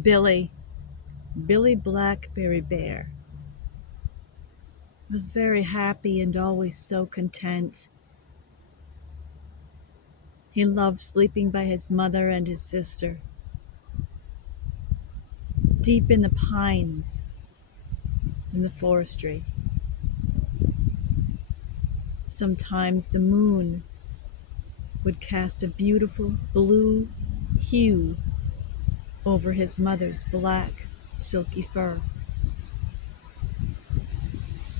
Billy, Billy Blackberry Bear, was very happy and always so content. He loved sleeping by his mother and his sister, deep in the pines in the forestry. Sometimes the moon would cast a beautiful blue hue over his mother's black, silky fur.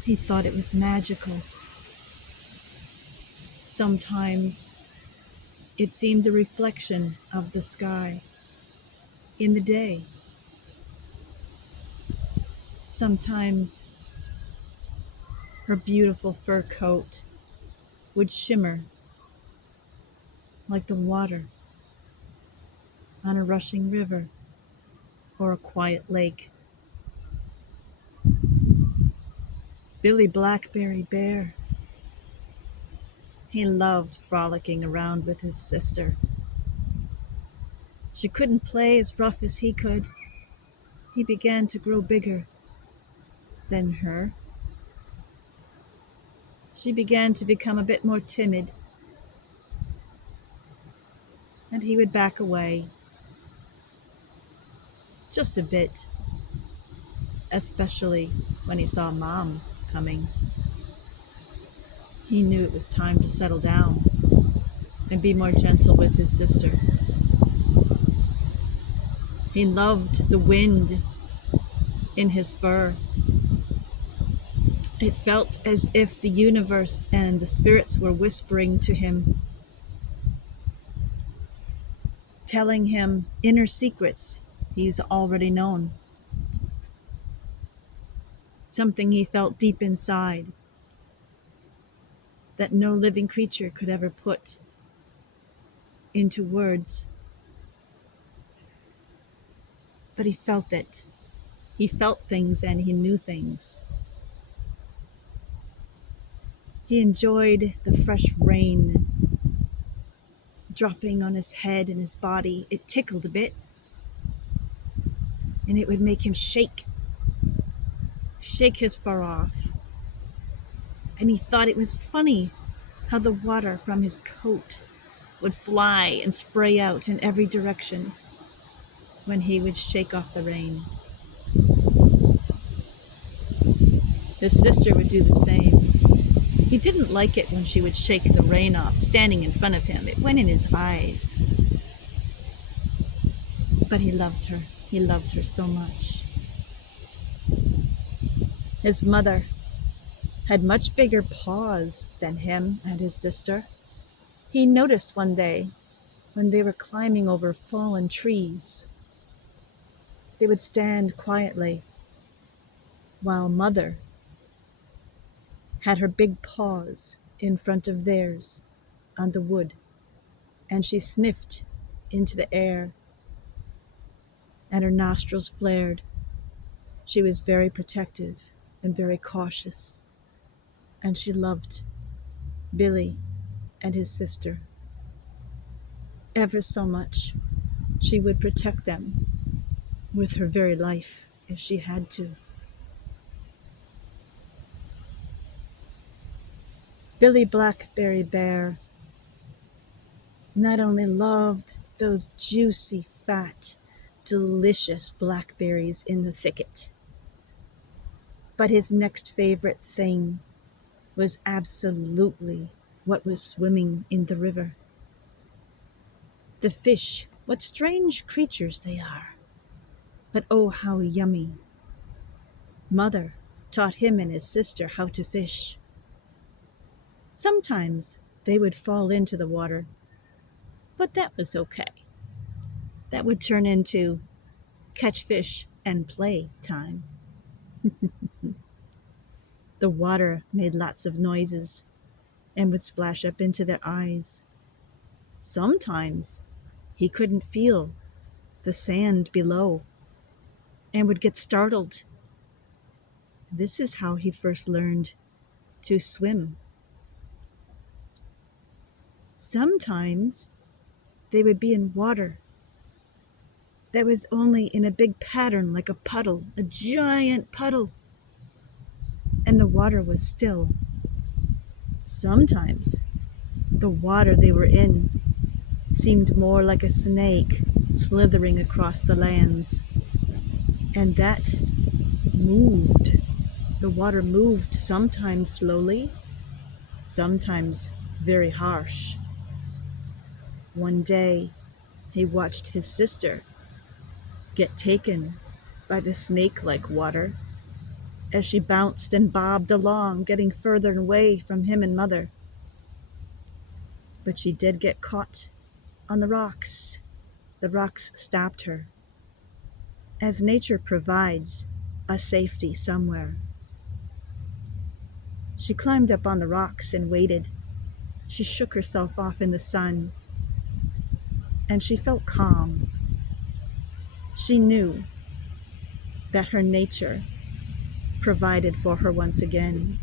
He thought it was magical. Sometimes it seemed a reflection of the sky in the day. Sometimes her beautiful fur coat would shimmer like the water on a rushing river or a quiet lake. Billy Blackberry Bear, he loved frolicking around with his sister. She couldn't play as rough as he could. He began to grow bigger than her. She began to become a bit more timid, and he would back away just a bit, especially when he saw Mom coming. He knew it was time to settle down and be more gentle with his sister. He loved the wind in his fur. It felt as if the universe and the spirits were whispering to him, telling him inner secrets he's already known. Something he felt deep inside that no living creature could ever put into words. But he felt it. He felt things and he knew things. He enjoyed the fresh rain dropping on his head and his body. It tickled a bit, and it would make him shake his fur off. And he thought it was funny how the water from his coat would fly and spray out in every direction when he would shake off the rain. His sister would do the same. He didn't like it when she would shake the rain off, standing in front of him. It went in his eyes. But he loved her. He loved her so much. His mother had much bigger paws than him and his sister. He noticed one day when they were climbing over fallen trees. They would stand quietly while Mother had her big paws in front of theirs on the wood, and she sniffed into the air, and her nostrils flared. She was very protective and very cautious, and she loved Billy and his sister ever so much. She would protect them with her very life if she had to. Billy Blackberry Bear not only loved those juicy, fat, delicious blackberries in the thicket, but his next favorite thing was absolutely what was swimming in the river. The fish, what strange creatures they are, but oh, how yummy. Mother taught him and his sister how to fish. Sometimes they would fall into the water, but that was okay. That would turn into catch fish and play time. The water made lots of noises and would splash up into their eyes. Sometimes he couldn't feel the sand below and would get startled. This is how he first learned to swim. Sometimes they would be in water that was only in a big pattern like a puddle, a giant puddle, and the water was still. Sometimes the water they were in seemed more like a snake slithering across the lands, and that moved. The water moved, sometimes slowly, sometimes very harsh. One day, he watched his sister get taken by the snake-like water as she bounced and bobbed along, getting further away from him and Mother. But she did get caught on the rocks. The rocks stopped her, as nature provides a safety somewhere. She climbed up on the rocks and waited. She shook herself off in the sun, and she felt calm. She knew that her nature provided for her once again.